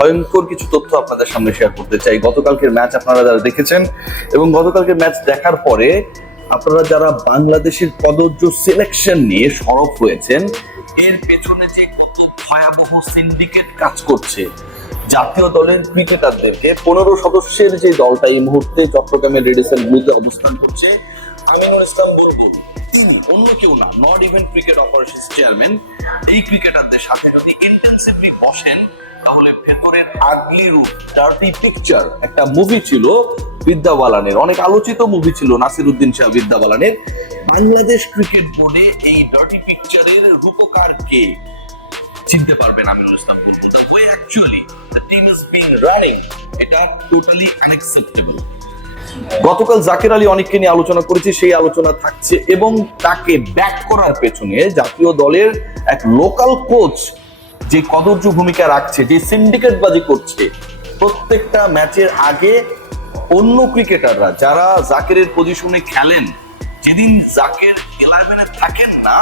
ভয়ঙ্কর কিছু তথ্য আপনাদের সামনে শেয়ার করতে চাই। গতকালকের ম্যাচ আপনারা যারা দেখেছেন এবং গতকালকের ম্যাচ দেখার পরে আপনারা যারা বাংলাদেশের কদর্য সিলেকশন নিয়ে সরব হয়েছেন, এর পেছনে যে কত ভয়াবহ সিন্ডিকেট কাজ করছে, জাতীয় দলের ক্রিকেটারদেরকে 15 সদস্যের যে দলটা এই মুহূর্তে চট্টগ্রামের রেডিসন ব্লুতে অবস্থান করছে, আমিনুল ইসলাম বলবো তিনি অন্য কেউ না, not even cricket operations chairman. এই ক্রিকেটারদের সাথে যদি ইন্টেন্সিভলি বসেন তাহলে ভেতরের আগলি রূপ, ডার্টি পিকচার, একটা মুভি ছিল বিদ্যা বালানের, অনেক আলোচিত মুভি ছিল নাসিরউদ্দিন শাহ বিদ্যা বালানের। বাংলাদেশ ক্রিকেট বোর্ডে এই ডার্টি পিকচারের রূপকার কে চিনতে পারবেন আমিনুল ইসলাম বলবো। The way actually the team is being running, এটা টোটালি আনএক্সেপ্টেবল। গতকাল জাকের আলী অনেককে নিয়ে আলোচনা করেছি, সেই আলোচনা থাকছে এবং তাকে ব্যাক করার পেছনে জাতীয় দলের এক লোকাল কোচ যে কদর্য ভূমিকা রাখছে, যে সিন্ডিকেটবাজি করছে। প্রত্যেকটা ম্যাচের আগে অন্য ক্রিকেটাররা যারা জাকেরের পজিশনে খেলেন, যেদিন জাকের 11-এ থাকেন না,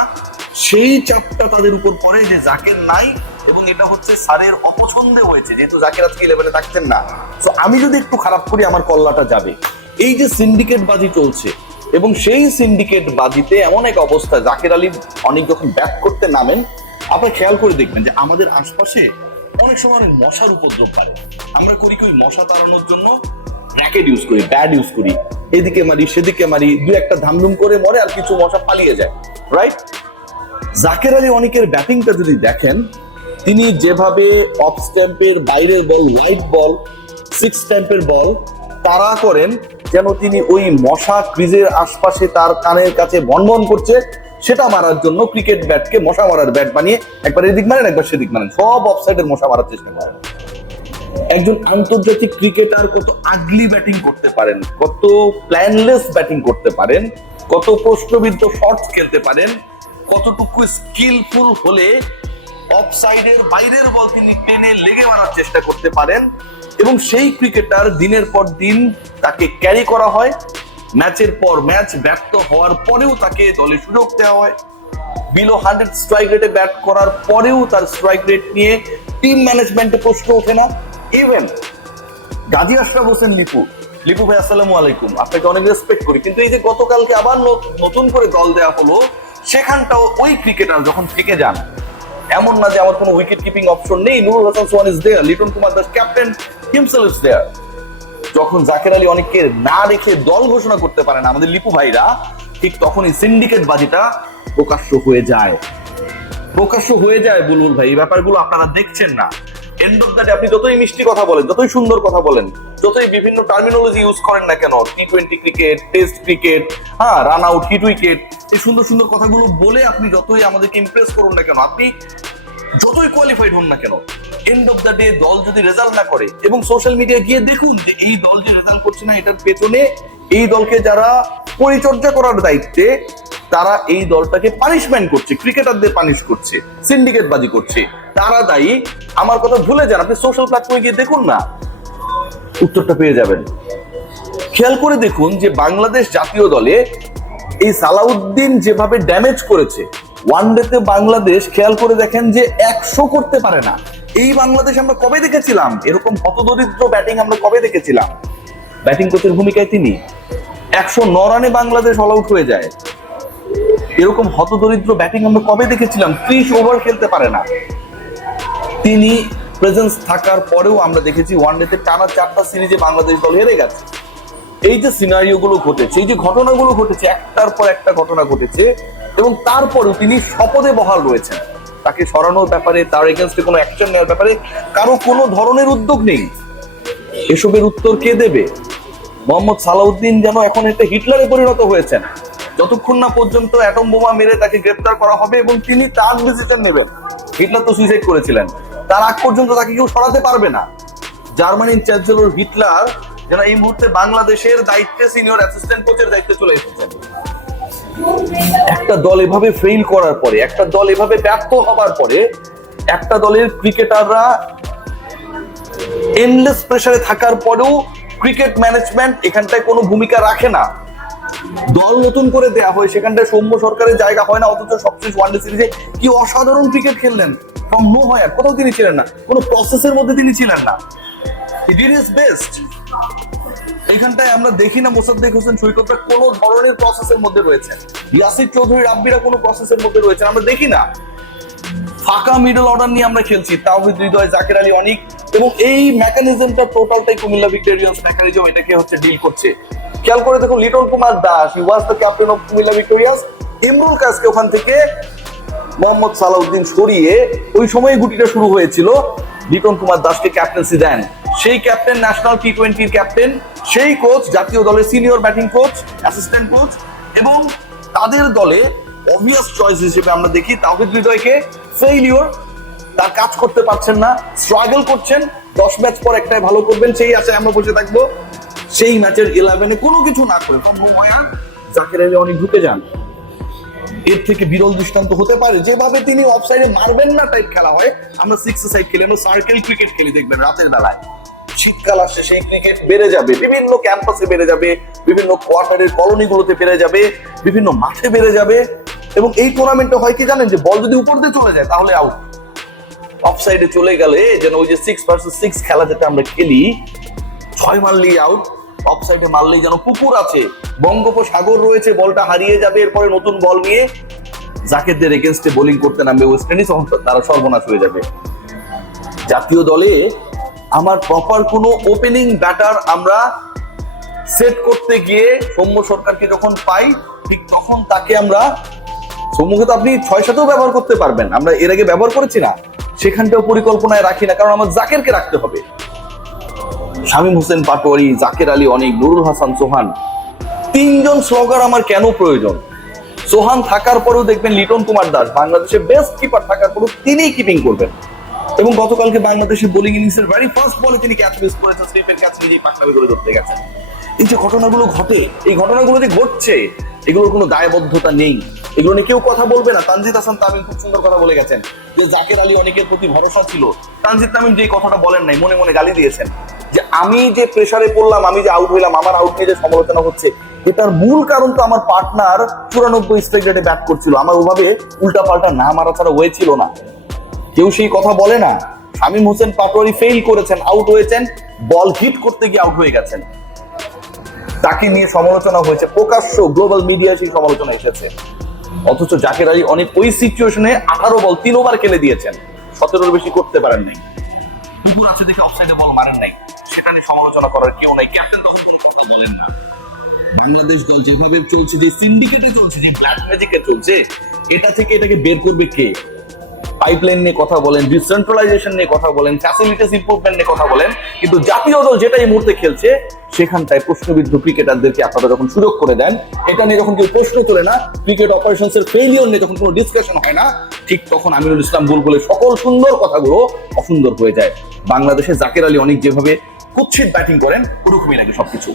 সেই চাপটা তাদের উপর পড়ে যে জাকের নাই এবং এটা হচ্ছে স্যারের অপছন্দে হয়েছে, যেহেতু জাকের আজকে 11-এ থাকছেন না। তো আমি যদি একটু খারাপ করি আমার কল্লাটা যাবে। এই যে সিন্ডিকেট বাজি চলছে এবং সেই সিন্ডিকেট বাজিতে এমন এক অবস্থা, জাকের আলী অনেক যখন ব্যাট করতে নামেন, আপনি খেয়াল করে দেখবেন যে আমাদের আশপাশে অনেক সময় অনেক মশার উপদ্রব বাড়ে। আমরা করি কি, মশা তাড়ানোর জন্য র্যাকেট ইউজ করি, ব্যাট ইউজ করি, এদিকে মারি সেদিকে মারি, দু একটা ধামধুম করে মরে আর কিছু মশা পালিয়ে যায়, রাইট? জাকের আলী অনেকের ব্যাটিংটা যদি দেখেন, তিনি যেভাবে অফ স্ট্যাম্পের বাইরের বল, লাইট বল, সিক্স স্ট্যাম্পের বল তাড়া করেন, যেন তিনি ওই মশা ক্রিজের আশপাশে তার কানের কাছে ভনভন করছে, সেটা মারার জন্য ক্রিকেট ব্যাটকে মশা মারার ব্যাট বানিয়ে একবার এদিক মারেন একবার সেদিক মারেন, সব অফসাইডের মশা মারার চেষ্টা করেন। একজন আন্তর্জাতিক ক্রিকেটার কত আগলি ব্যাটিং করতে পারেন, কত প্ল্যানলেস ব্যাটিং করতে পারেন, কত প্রশ্নবিদ্ধ শটস খেলতে পারেন, কতটুকু স্কিলফুল হলে অফসাইডের বাইরের বল তিনি টেনে লেগে মারার চেষ্টা করতে পারেন। এবং সেই ক্রিকেটার দিনের পর দিন তাকে ক্যারি করা হয়, ম্যাচের পর ম্যাচ ব্যর্থ হওয়ার পরেও তাকে দলে সুযোগ দেওয়া হয়, বিলো 100 স্ট্রাইক রেটে ব্যাট করার পরেও তার স্ট্রাইক রেট নিয়ে টিম ম্যানেজমেন্টে প্রশ্ন ওঠে না। ইভেন গাজী আশরাফ হোসেন লিপু ভাই আসসালামু আলাইকুম, আপনাকে অনেক রেসপেক্ট করি, কিন্তু এই যে গতকালকে আবার নতুন করে দল দেওয়া হলো, সেখানটাও ওই ক্রিকেটার যখন থেকে যান, এমন না যে আমার কোনো উইকেট কিপিং অপশন নেই, Nurul Hasan Sohan is there, Liton Kumar Das captain himself is there. যখন জাকের আলী অনেককে না রেখে দল ঘোষণা করতে পারেন আমাদের লিপু ভাইরা, ঠিক তখনই সিন্ডিকেট বাজিটা প্রকাশ্য হয়ে যায়। বুলবুল ভাই, এই ব্যাপারগুলো আপনারা দেখছেন না। এন্ড অফ দ্য ডে আপনি যতই মিষ্টি কথা বলেন, যতই সুন্দর কথা বলেন, যতই বিভিন্ন টার্মিনোলজি ইউজ করেন না কেন, টি-20 cricket, test cricket, run out, hit wicket, এই সুন্দর সুন্দর কথাগুলো বলে আপনি যতই আমাদেরকে ইমপ্রেস করুন না কেন, আপনি যতই কোয়ালিফাইড হন না কেন, এন্ড অফ দ্য ডে দল যদি রেজাল্ট না করে, এবং সোশ্যাল মিডিয়া গিয়ে দেখুন যে এই দল যে রেজাল্ট করছে না, এটার পেছনে এই দলকে যারা পরিচর্যা করার দায়িত্বে, তারা এই দলটাকে পানিশমেন্ট করছে, ক্রিকেটারদের পানিশ করছে, সিন্ডিকেট বাজি করছে, তারা দায়ী। আমার কথা ভুলে যান, আপনি সোশ্যাল প্ল্যাটফর্মে গিয়ে দেখুন না, উত্তরটা পেয়ে যাবেন। খেয়াল করে দেখুন যে বাংলাদেশ জাতীয় দলে এই সালাউদ্দিন যেভাবে ড্যামেজ করেছে, ওয়ানডেতে বাংলাদেশ খেয়াল করে দেখেন যে 100 করতে পারে না। এই বাংলাদেশ আমরা কবে দেখেছিলাম? এরকম হতদরিদ্র ব্যাটিং আমরা কবে দেখেছিলাম? ব্যাটিং কোচের ভূমিকায় তিনি 109 রানে বাংলাদেশ অল আউট হয়ে যায়। এরকম হতদরিদ্র ব্যাটিং আমরা কবে দেখেছিলাম? 30 ওভার খেলতে পারে না। তিনি প্রেজেন্স থাকার পরেও আমরা দেখেছি ওয়ানডেতে টানা 4টা সিরিজে বাংলাদেশ দল হেরে গেছে। এই যে সিনারিও গুলো ঘটেছে, এই যে ঘটনাগুলো ঘটেছে, একটার পর একটা ঘটনা ঘটেছে, এবং তারপরেও তিনি শপথে বহাল রয়েছেন। তাকে সরানোর ব্যাপারে, তার এগেইনস্টে কোনো অ্যাকশন নেওয়ার ব্যাপারে কারো কোনো ধরনের উদ্যোগ নেই। এসবের উত্তর কে দেবে? মোহাম্মদ সালাউদ্দিন যেন এখন একটা হিটলারে পরিণত হয়েছেন। যতক্ষণ না পর্যন্ত অ্যাটম বোমা মেরে তাকে গ্রেপ্তার করা হবে এবং তিনি তার ডিসিশন নেবেন। হিটলার তো সুইসাইড করেছিলেন, তার আগ পর্যন্ত তাকে কেউ সরাতে পারবে না। জার্মানির চ্যান্সেলর হিটলার যেন এই মুহূর্তে বাংলাদেশের দায়িত্বে, সিনিয়র অ্যাসিস্ট্যান্ট কোচের দায়িত্বে চলে এসেছেন। একটা দল এভাবে ফেইল করার পরে, একটা দল এভাবে ব্যর্থ হবার পরে, একটা দলের ক্রিকেটাররা এন্ডলেস প্রেসারে থাকার পরেও ক্রিকেট ম্যানেজমেন্ট এখানটায় কোনো ভূমিকা রাখে না। দল নতুন করে দেয়া হয়, সেখানটায় সৌম্য সরকারের জায়গা হয় না, অথচ সবশেষ ওয়ানডে সিরিজে কি অসাধারণ ক্রিকেট খেললেন। ফ্রম নো হোয়ার, কোথাও তিনি ছিলেন না, কোনো প্রসেসের মধ্যে তিনি ছিলেন না। He did his best. এখানটায় আমরা দেখি না মোসাদ্দেক হোসেন সৈকতরা কোনো ধরনের প্রসেসের মধ্যে রয়েছে, ইয়াসির চৌধুরী রাব্বিরা কোনো প্রসেসের মধ্যে রয়েছে আমরা দেখি না। ফাঁকা মিডল অর্ডার নিয়ে আমরা খেলছি, তাওহিদ হৃদয়, জাকের আলী অনিক, এবং এই মেকানিজমটা টোটালটাই কুমিল্লা ভিক্টোরিয়ান্স মেকানিজম এটাকে হচ্ছে ডিল করছে। খেয়াল করে দেখুন, Liton Kumar Das, he was the captain of Comilla Victorians. Imrul কাসকে ওখান থেকে মোহাম্মদ সালাউদ্দিন সরিয়ে ওই সময় গুটিটা শুরু হয়েছিল, লিটন কুমার দাসকে ক্যাপ্টেন্সি দেন। সেই ক্যাপ্টেন ন্যাশনাল টি-20 ক্যাপ্টেন, সেই কোচ জাতীয় দলের senior batting coach, assistant coach, এবং তাদের দলে অবভিয়াস চয়েস হিসেবে আমরা দেখি তাওহিদ হৃদয়কে। ফেইলিওর, তার কাজ করতে পারছেন না, স্ট্রাগল করছেন, 10 ম্যাচ পর একটাই ভালো করবেন সেই আশায় আমরা বসে থাকবো। সেই ম্যাচের 11-এ কোনো কিছু না করে জাকের আলী অনেক ঢুকে যান। এর থেকে বিরল দৃষ্টান্ত হতে পারে? যেভাবে তিনি অফসাইডে মারবেন না টাইপ খেলা হয়, আমরা 6 সাইড খেলি, আমরা সার্কেল ক্রিকেট খেলি, দেখবেন রাতের বেলায়। শীতকাল আসছে, সেই ক্রিকেট বেড়ে যাবে, বিভিন্ন ক্যাম্পাসে বেড়ে যাবে, বিভিন্ন কোয়ার্টারের কলোনিগুলোতে বেড়ে যাবে, বিভিন্ন মাঠে বেড়ে যাবে। এবং এই টুর্নামেন্টে হয় কি জানেন, যে বল যদি উপর দিয়ে চলে যায় তাহলে আউট, অফসাইডে চলে গেলে যেন ওই যে 6 ভার্সেস 6 খেলা যেটা আমরা খেলি, 6 মারলেই আউট, অফসাইডে মারলেই যেন পুকুর আছে, বঙ্গোপসাগর রয়েছে, বলটা হারিয়ে যাবে, এরপরে নতুন বল নিয়ে জাকেরদের এগেনস্টে বোলিং করতে নামবে ওয়েস্ট ইন্ডিজ, তারা সর্বনাশ হয়ে যাবে। জাতীয় দলে আমার প্রপার কোনো ওপেনিং ব্যাটার আমরা সেট করতে গিয়ে সৌম্য সরকারকে যখন পাই, ঠিক তখন তাকে আমরা, সৌম্যকে তো আপনি 6-7-ও ব্যবহার করতে পারবেন, আমরা এর আগে ব্যবহার করেছি না, সেখানটাও পরিকল্পনায় রাখি না, কারণ আমার জাকেরকে রাখতে হবে। শামীম হোসেন পাটোয়ারি, জাকের আলী অনিক, নুরুল হাসান সোহান, 3 জন স্লগার আমার কেন প্রয়োজন? সোহান থাকার পরেও দেখবেন লিটন কুমার দাস, বাংলাদেশের বেস্ট কিপার থাকার পরেও তিনিই কিপিং করবেন। এবং গতকালকে বাংলাদেশের বোলিং ইনিংসের ভেরি ফার্স্ট বলে তিনি ক্যাচ মিস করেছেন, স্লিপের ক্যাচ নিজেই পাকড়ামি করে ধরতে গেছেন। এই যে ঘটনাগুলো ঘটে, এই ঘটনাগুলো যে ঘটছে, এগুলোর কোনো দায়বদ্ধতা নেই, এগুলো নিয়ে কেউ কথা বলবে না। তানজিদ হাসান তামিম খুব সুন্দর কথা বলে গেছেন যে জাকের আলী অনেকের প্রতি ভরসা ছিল। তানজিদ তামিম যে কথাটা বলেন নাই, মনে মনে গালি দিয়েছেন যে আমি যে প্রেসারে পড়লাম, আমি যে আউট হইলাম, আমার আউট নিয়ে যে সমালোচনা হচ্ছে, এটার মূল কারণ তো আমার পার্টনার 94 স্ট্রাইক রেটে ব্যাট করছিল, আমার ওভাবে উল্টা পাল্টা না মারা ছাড়া হয়েছিল না। কেউ সেই কথা বলে না। শামীম হোসেন পাটোয়ারি ফেইল করেছেন, আউট হয়েছেন, বল হিট করতে গিয়ে আউট হয়ে গেছেন, তাকে নিয়ে সমালোচনা হয়েছে, প্রকাশ্য গ্লোবাল মিডিয়া সেই সমালোচনা এসেছে। অথচ জাকের আলী অনেক ওই সিচুয়েশনে 18 বল 3 ওভার খেলে দিয়েছেন, 17-এর বেশি করতে পারেন নাই। পুকুর আছে দেখে অফসাইডে বল মারেন নাই, সেটা নিয়ে সমালোচনা করার কেউ নাই। ক্যাপ্টেন তখন কোনো কথা বলেন না। বাংলাদেশ দল যেভাবে চলছে, যে সিন্ডিকেটে চলছে, যে ব্ল্যাক ম্যাজিকে চলছে, এটা থেকে এটাকে বের করবে কে? পাইপলাইন নিয়ে কথা বলেন, ডিসেন্ট্রালাইজেশন নিয়ে কথা বলেন, ফ্যাসিলিটিস ইমপ্রুভমেন্ট নিয়ে কথা বলেন, কিন্তু জাতীয় দল যেটা এই মুহূর্তে খেলছে সেখানটায় প্রশ্নবিদ্ধ ক্রিকেটারদেরকে আপনারা যখন সুযোগ করে দেন, এটা নিয়ে যখন কেউ প্রশ্ন তোলে না, ক্রিকেট অপারেশনসের ফেইলিওর নিয়ে যখন কোনো ডিসকাশন হয় না, ঠিক তখন আমিনুল ইসলাম বুলবুলের সকল সুন্দর কথাগুলো অসুন্দর হয়ে যায়। বাংলাদেশে জাকের আলী অনেক যেভাবে কুৎসিত ব্যাটিং করেন, ওরকমই লাগে সবকিছু।